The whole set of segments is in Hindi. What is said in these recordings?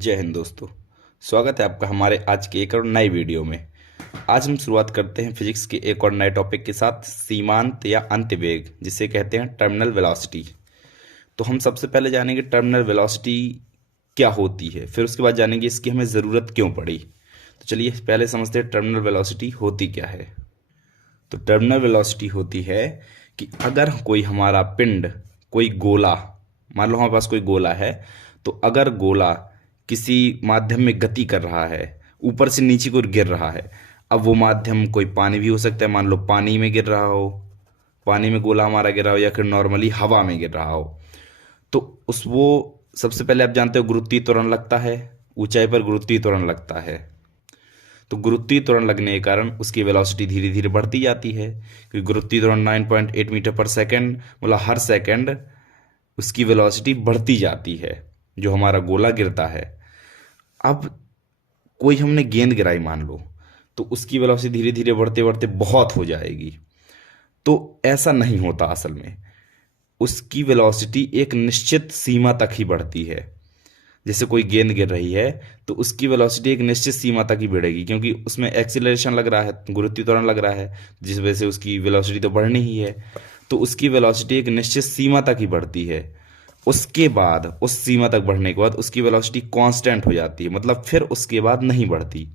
जय हिंद दोस्तों। स्वागत है आपका हमारे आज के एक और नई वीडियो में। आज हम शुरुआत करते हैं फिजिक्स के एक और नए टॉपिक के साथ, सीमांत या अंत्यवेग, जिसे कहते हैं टर्मिनल वेलोसिटी। तो हम सबसे पहले जानेंगे टर्मिनल वेलोसिटी क्या होती है, फिर उसके बाद जानेंगे इसकी हमें ज़रूरत क्यों पड़ी। तो चलिए पहले समझते हैं टर्मिनल वेलोसिटी होती क्या है। तो टर्मिनल वेलोसिटी होती है कि अगर कोई हमारा पिंड, कोई गोला, मान लो हमारे पास कोई गोला है, तो अगर गोला किसी माध्यम में गति कर रहा है, ऊपर से नीचे को गिर रहा है। अब वो माध्यम कोई पानी भी हो सकता है, मान लो पानी में गिर रहा हो, पानी में गोला हमारा गिर रहा हो, या फिर नॉर्मली हवा में गिर रहा हो। तो उस वो सबसे पहले आप जानते हो गुरुत्वीय त्वरण लगता है, ऊंचाई पर गुरुत्वीय त्वरण लगता है। तो गुरुत्वीय त्वरण लगने के कारण उसकी वेलोसिटी धीरे धीरे बढ़ती जाती है, क्योंकि गुरुत्वीय त्वरण 9.8 मीटर पर सेकंड, मतलब हर सेकंड उसकी वेलोसिटी बढ़ती जाती है जो हमारा गोला गिरता है। अब कोई हमने गेंद गिराई मान लो, तो उसकी वेलोसिटी धीरे धीरे बढ़ते बढ़ते बहुत हो जाएगी। तो ऐसा नहीं होता असल में, उसकी वेलोसिटी एक निश्चित सीमा तक ही बढ़ती है। जैसे कोई गेंद गिर रही है तो उसकी वेलोसिटी एक निश्चित सीमा तक ही बढ़ेगी, क्योंकि उसमें एक्सीलरेशन लग रहा है, गुरुत्वीय त्वरण लग रहा है, जिस वजह से उसकी वेलोसिटी तो बढ़नी ही है। तो उसकी वेलोसिटी एक निश्चित सीमा तक ही बढ़ती है। उसके बाद उस सीमा तक बढ़ने के बाद उसकी वेलोसिटी कांस्टेंट हो जाती है, मतलब फिर उसके बाद नहीं बढ़ती।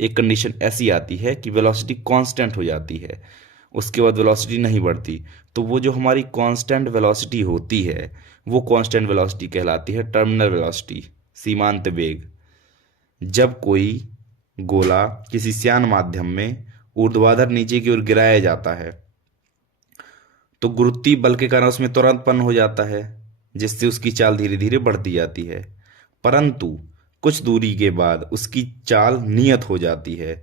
एक कंडीशन ऐसी आती है कि वेलोसिटी कांस्टेंट हो जाती है, उसके बाद वेलोसिटी नहीं बढ़ती। तो वो जो हमारी कांस्टेंट वेलोसिटी होती है, वो कांस्टेंट वेलोसिटी कहलाती है टर्मिनल वेलोसिटी, सीमांत वेग। जब कोई गोला किसी श्यान माध्यम में ऊर्ध्वाधर नीचे की ओर गिराया जाता है, तो गुरुत्वीय बल के कारण उसमें त्वरण उत्पन्न हो जाता है, जिससे उसकी चाल धीरे धीरे बढ़ती जाती है। परंतु कुछ दूरी के बाद उसकी चाल नियत हो जाती है,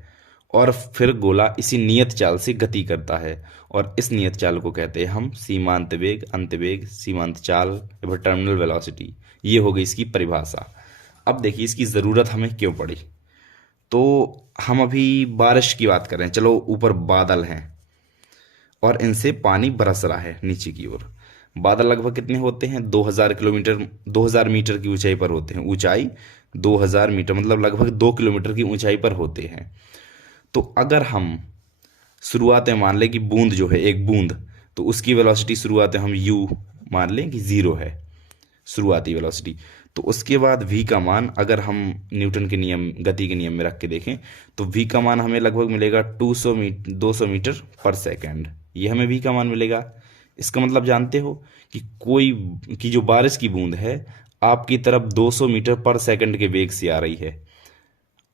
और फिर गोला इसी नियत चाल से गति करता है, और इस नियत चाल को कहते हैं हम सीमांत वेग, अंतवेग, सीमांत चाल या फिर टर्मिनल वेलोसिटी। ये हो गई इसकी परिभाषा। अब देखिए इसकी ज़रूरत हमें क्यों पड़ी। तो हम अभी बारिश की बात कर रहे हैं, चलो ऊपर बादल हैं और इनसे पानी बरस रहा है नीचे की ओर। बादल लगभग कितने होते हैं, 2000 किलोमीटर, 2000 मीटर की ऊंचाई पर होते हैं। ऊंचाई 2000 मीटर मतलब लगभग 2 किलोमीटर की ऊंचाई पर होते हैं। तो अगर हम शुरुआत में मान लें कि बूंद जो है, एक बूंद, तो उसकी वेलोसिटी शुरुआत में हम यू मान लें कि 0 है शुरुआती वेलोसिटी। तो उसके बाद v का मान अगर हम न्यूटन के नियम, गति के नियम में रख के देखें, तो v का मान हमें लगभग मिलेगा 200 मीटर पर सेकंड। ये हमें v का मान मिलेगा। इसका मतलब जानते हो कि कोई की जो बारिश की बूंद है आपकी तरफ 200 मीटर पर सेकंड के वेग से आ रही है।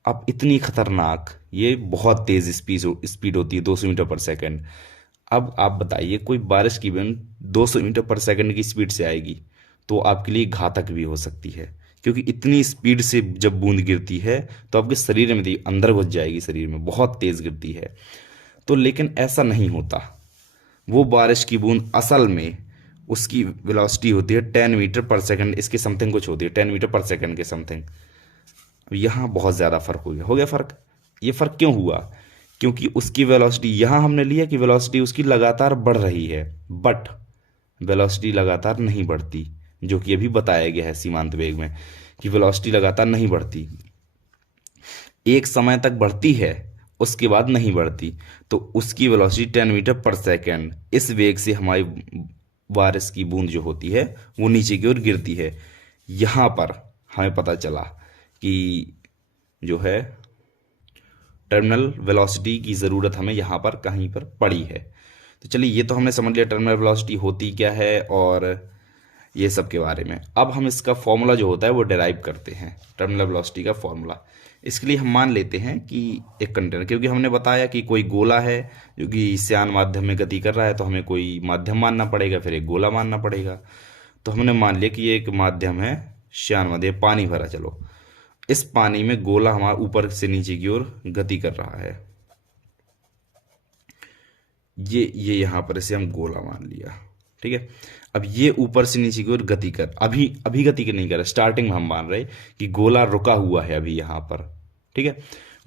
अब इतनी खतरनाक, ये बहुत तेज स्पीड होती है 200 मीटर पर सेकंड। अब आप बताइए कोई बारिश की बूंद 200 मीटर पर सेकंड की स्पीड से आएगी तो आपके लिए घातक भी हो सकती है, क्योंकि इतनी स्पीड से जब बूंद गिरती है तो आपके शरीर में अंदर घुस जाएगी, शरीर में बहुत तेज गिरती है। तो लेकिन ऐसा नहीं होता। वो बारिश की बूंद असल में उसकी वेलोसिटी होती है 10 मीटर पर सेकंड, इसके समथिंग कुछ होती है, 10 मीटर पर सेकंड के समथिंग। यहाँ बहुत ज़्यादा फर्क हो गया फर्क। ये फर्क क्यों हुआ? क्योंकि उसकी वेलोसिटी, यहाँ हमने लिया कि वेलोसिटी उसकी लगातार बढ़ रही है, बट वेलोसिटी लगातार नहीं बढ़ती, जो कि अभी बताया गया है सीमांत वेग में कि वेलोसिटी लगातार नहीं बढ़ती, एक समय तक बढ़ती है, उसके बाद नहीं बढ़ती। तो उसकी वेलोसिटी 10 मीटर पर सेकंड, इस वेग से हमारी बारिश की बूंद जो होती है वो नीचे की ओर गिरती है। यहाँ पर हमें पता चला कि जो है टर्मिनल वेलोसिटी की ज़रूरत हमें यहाँ पर कहीं पर पड़ी है। तो चलिए ये तो हमने समझ लिया टर्मिनल वेलोसिटी होती क्या है और ये सब के बारे में। अब हम इसका फॉर्मूला जो होता है वो डिराइव करते हैं, टर्मिनल वेलोसिटी का फॉर्मूला। इसके लिए हम मान लेते हैं कि एक कंटेनर, क्योंकि हमने बताया कि कोई गोला है जो कि श्यान माध्यम में गति कर रहा है, तो हमें कोई माध्यम मानना पड़ेगा, फिर एक गोला मानना पड़ेगा। तो हमने मान लिया कि ये एक माध्यम है, श्यान माध्यम, पानी भरा। चलो इस पानी में गोला हमारा ऊपर से नीचे की ओर गति कर रहा है। ये यहाँ पर इसे हम गोला मान लिया, ठीक है। अब ये ऊपर से नीचे की ओर गति कर, अभी अभी गति नहीं कर रहा, स्टार्टिंग में हम मान रहे कि गोला रुका हुआ है अभी यहाँ पर, ठीक है।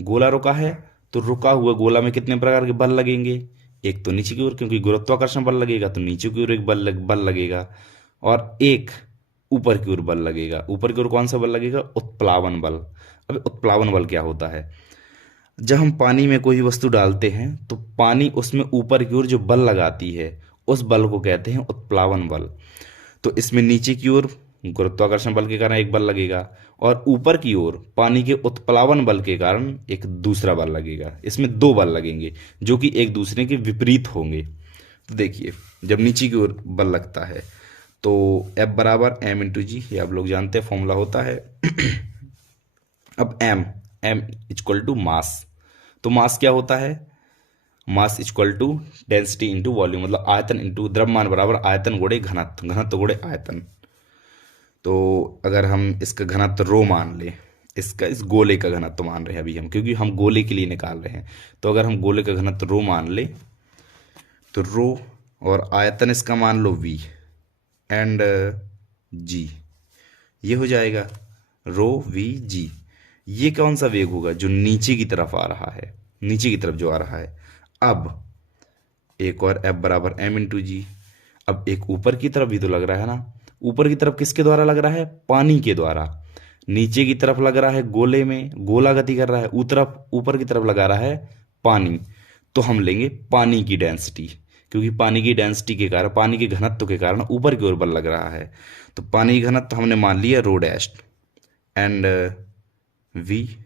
गोला रुका है तो रुका हुआ गोला में कितने प्रकार के बल लगेंगे? एक तो नीचे की ओर, क्योंकि गुरुत्वाकर्षण बल लगेगा, तो नीचे की ओर एक बल लगेगा, और एक ऊपर की ओर बल लगेगा। ऊपर की ओर कौन सा बल लगेगा? उत्प्लावन बल। अब उत्प्लावन बल क्या होता है? जब हम पानी में कोई वस्तु डालते हैं तो पानी उसमें ऊपर की ओर जो बल लगाती है उस बल को कहते हैं उत्प्लावन बल। तो इसमें नीचे की ओर गुरुत्वाकर्षण बल के कारण एक बल लगेगा और ऊपर की ओर पानी के उत्प्लावन बल के कारण एक दूसरा बल लगेगा। इसमें दो बल लगेंगे जो कि एक दूसरे के विपरीत होंगे। तो देखिए, जब नीचे की ओर बल लगता है तो F बराबर एम इंटू जी, ये आप लोग जानते हैं फॉर्मूला होता है। अब M M equal to mass. तो मास क्या होता है? Mass equal to density into volume, मतलब आयतन इंटू द्रव्यमान बराबर आयतन गुणे घनत्व, घनत्व गुणे आयतन। तो अगर हम इसका घनत्व रो मान लें, इसका इस गोले का घनत्व मान रहे हैं अभी हम, क्योंकि हम गोले के लिए निकाल रहे हैं। तो अगर हम गोले का घनत्व रो मान लें तो रो और आयतन इसका मान लो वी एंड जी, ये हो जाएगा रो वी जी। ये कौन सा वेग होगा? जो नीचे की तरफ आ रहा है, नीचे की तरफ जो आ रहा है। अब एक और F बराबर एम इंटू जी। अब एक ऊपर की तरफ भी तो लग रहा है ना। ऊपर की तरफ किसके द्वारा लग रहा है? पानी के द्वारा। नीचे की तरफ लग रहा है गोले में, गोला गति कर रहा है, ऊपर की तरफ लगा रहा है पानी। तो हम लेंगे पानी की डेंसिटी, क्योंकि पानी की डेंसिटी के कारण, पानी के घनत्व के कारण ऊपर की ओर बल लग रहा है। तो पानी की घनत्व हमने मान लिया रो डैश एंड वी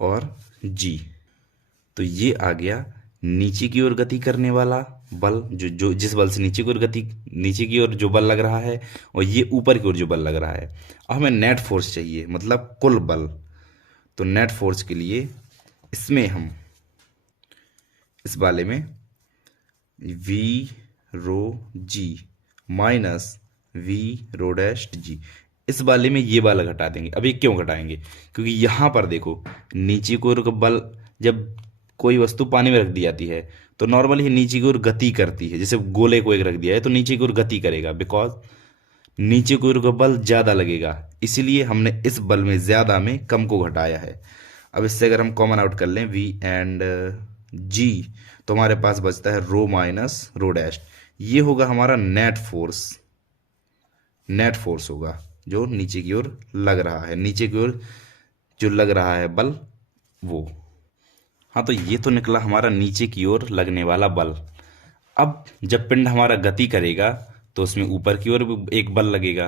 और जी। तो ये आ गया नीचे की ओर गति करने वाला बल, जो जिस बल से नीचे की ओर जो बल लग रहा है, और ये ऊपर की ओर जो बल लग रहा है। अब हमें नेट फोर्स चाहिए, मतलब कुल बल। तो नेट फोर्स के लिए इसमें हम इस वाले में V rho G minus V rho dash G, इस वाले में ये वाला घटा देंगे। अब ये क्यों घटाएंगे? क्योंकि यहाँ पर देखो, नीचे की ओर का बल, जब कोई वस्तु पानी में रख दी जाती है तो नॉर्मली ये नीचे की ओर गति करती है। जैसे गोले को एक रख दिया है तो नीचे की ओर गति करेगा, बिकॉज नीचे की ओर का बल ज़्यादा लगेगा, इसीलिए हमने इस बल में ज़्यादा में कम को घटाया है। अब इससे अगर हम कॉमन आउट कर लें वी एंड जी, तो हमारे पास बचता है रो माइनस रो डैश। ये होगा हमारा नेट फोर्स। नेट फोर्स होगा जो नीचे की ओर लग रहा है, नीचे की ओर जो लग रहा है बल वो। हाँ, तो ये तो निकला हमारा नीचे की ओर लगने वाला बल। अब जब पिंड हमारा गति करेगा तो उसमें ऊपर की ओर भी एक बल लगेगा।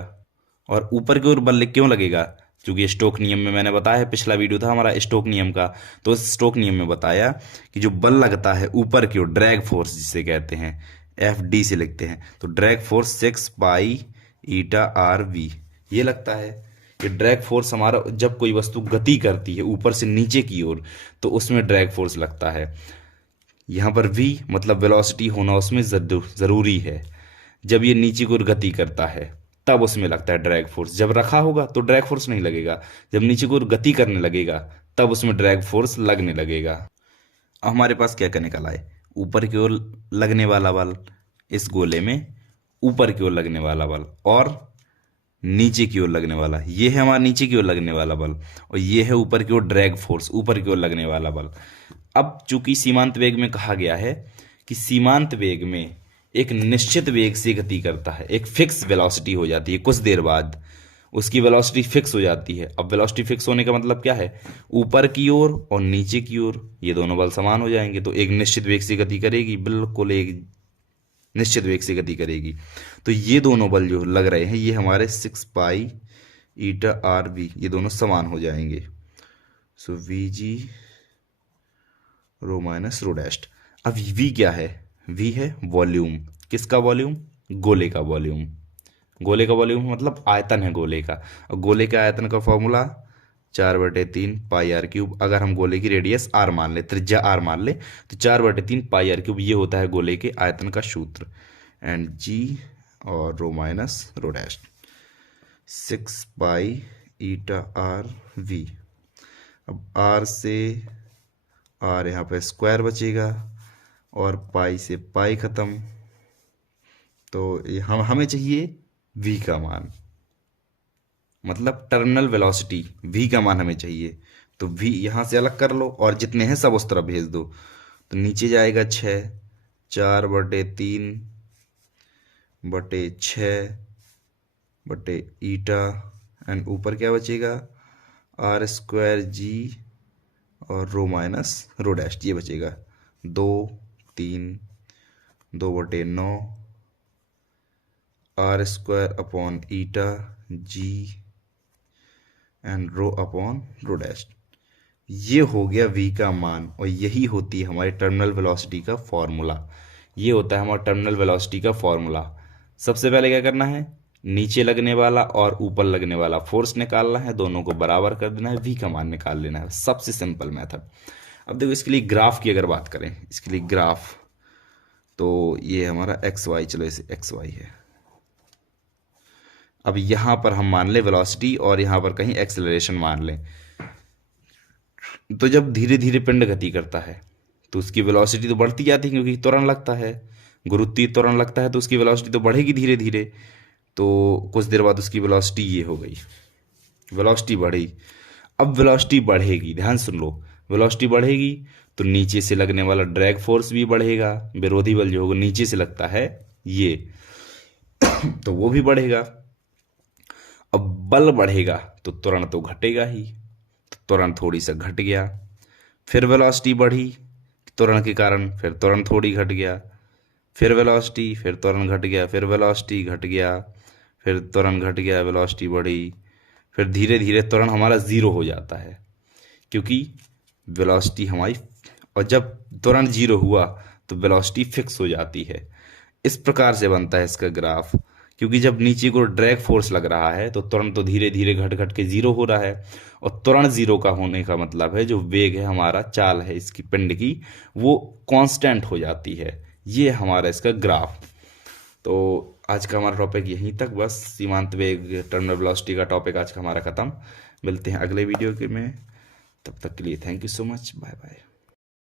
और ऊपर की ओर बल क्यों लगेगा? क्योंकि स्टोक नियम में मैंने बताया है, पिछला वीडियो था हमारा स्टोक नियम का, तो इस स्टोक नियम में बताया कि जो बल लगता है ऊपर की ओर, ड्रैग फोर्स जिसे कहते हैं, एफ डी से लिखते हैं, तो drag force 6 pi eta R V ये लगता है। ये ड्रैग फोर्स हमारा, जब कोई वस्तु गति करती है ऊपर से नीचे की ओर तो उसमें ड्रैग फोर्स लगता है। यहाँ पर v मतलब वेलोसिटी होना उसमें ज़रूरी है। जब ये नीचे की ओर गति करता है तब उसमें लगता है ड्रैग फोर्स। जब रखा होगा तो ड्रैग फोर्स नहीं लगेगा, जब नीचे की ओर गति करने लगेगा तब उसमें ड्रैग फोर्स लगने लगेगा। अब हमारे पास क्या क्या निकला है? ऊपर की ओर लगने वाला बल, इस गोले में ऊपर की ओर लगने वाला बल, और नीचे की ओर लगने वाला, ये है हमारा नीचे की ओर लगने वाला बल, और ये है ऊपर की ओर ड्रैग फोर्स, ऊपर की ओर लगने वाला बल। अब चूंकि सीमांत वेग में कहा गया है कि सीमांत वेग में एक निश्चित वेग से गति करता है, एक फिक्स वेलोसिटी हो जाती है, कुछ देर बाद उसकी वेलोसिटी फिक्स हो जाती है। अब वेलोसिटी फिक्स होने का मतलब क्या है? ऊपर की ओर और नीचे की ओर ये दोनों बल समान हो जाएंगे, तो एक निश्चित वेग से गति करेगी, बिल्कुल एक निश्चित वेग से गति करेगी। तो ये दोनों बल जो लग रहे हैं ये हमारे 6 पाई ईटा आर वी, ये दोनों समान हो जाएंगे। So we ji row minus rho dash. अब वी क्या है? वी है वॉल्यूम। किसका वॉल्यूम? गोले का वॉल्यूम। गोले का वॉल्यूम मतलब आयतन है गोले का, और गोले के आयतन का फॉर्मूला 4/3 पाई आर क्यूब। अगर हम गोले की रेडियस आर मान ले, त्रिज्या आर मान ले, तो 4/3 पाई आर क्यूब ये होता है गोले के आयतन का सूत्र। एंड जी और rho minus rho dash 6 pi eta R V. अब आर से आर यहाँ पे स्क्वायर बचेगा और पाई से पाई खत्म। तो हमें चाहिए v का मान, मतलब टर्मिनल वेलोसिटी v का मान हमें चाहिए। तो v यहाँ से अलग कर लो और जितने हैं सब उस तरफ भेज दो। तो नीचे जाएगा 6, 4/3/6 बटे ईटा एंड ऊपर क्या बचेगा आर स्क्वायर जी और रो माइनस रो डैश, ये बचेगा 2/3 R square upon eta G and rho upon rho dash. ये हो गया v का मान और यही होती है हमारी टर्मिनल वेलोसिटी का फॉर्मूला। ये होता है हमारा टर्मिनल वेलोसिटी का फॉर्मूला। सबसे पहले क्या करना है, नीचे लगने वाला और ऊपर लगने वाला फोर्स निकालना है, दोनों को बराबर कर देना है, v का मान निकाल लेना है। सबसे सिंपल मेथड। अब देखो इसके लिए ग्राफ की अगर बात करें, इसके लिए ग्राफ तो ये हमारा एक्स वाई, चलो इसे एक्स वाई है। अब यहां पर हम मान लें वेलोसिटी और यहां पर कहीं एक्सेलरेशन मान लें। तो जब धीरे धीरे पिंड गति करता है तो उसकी वेलोसिटी तो बढ़ती जाती है, क्योंकि त्वरण लगता है, गुरुत्वीय त्वरण लगता है, तो उसकी वेलोसिटी तो बढ़ेगी धीरे धीरे। तो कुछ देर बाद उसकी वेलोसिटी ये हो गई, वेलोसिटी बढ़ी। अब वेलोसिटी बढ़ेगी, ध्यान सुन लो, वेलोसिटी बढ़ेगी तो नीचे से लगने वाला ड्रैग फोर्स भी बढ़ेगा, विरोधी बल जो होगा नीचे से लगता है ये तो वो भी बढ़ेगा। अब बल बढ़ेगा तो त्वरण तो घटेगा ही, तो त्वरण थोड़ी सा घट गया। फिर वेलोसिटी बढ़ी त्वरण के कारण, फिर त्वरण थोड़ी घट गया, फिर वेलोसिटी, फिर त्वरण घट गया, फिर वेलोसिटी घट गया, फिर त्वरण घट गया, वेलोसिटी बढ़ी, फिर धीरे धीरे त्वरण हमारा जीरो हो जाता है, क्योंकि वेलोसिटी हमारी, और जब त्वरण जीरो हुआ तो वेलोसिटी फिक्स हो जाती है। इस प्रकार से बनता है इसका ग्राफ, क्योंकि जब नीचे को ड्रैग फोर्स लग रहा है तो त्वरण तो धीरे धीरे घट घट के जीरो हो रहा है, और त्वरण जीरो का होने का मतलब है जो वेग है हमारा, चाल है इसकी पिंड की, वो कांस्टेंट हो जाती है। ये हमारा इसका ग्राफ। तो आज का हमारा टॉपिक यहीं तक, बस सीमांत वेग टर्मिनल वेलोसिटी का टॉपिक आज का हमारा खत्म। मिलते हैं अगले वीडियो के में, तब तक के लिए thank you so much, bye bye.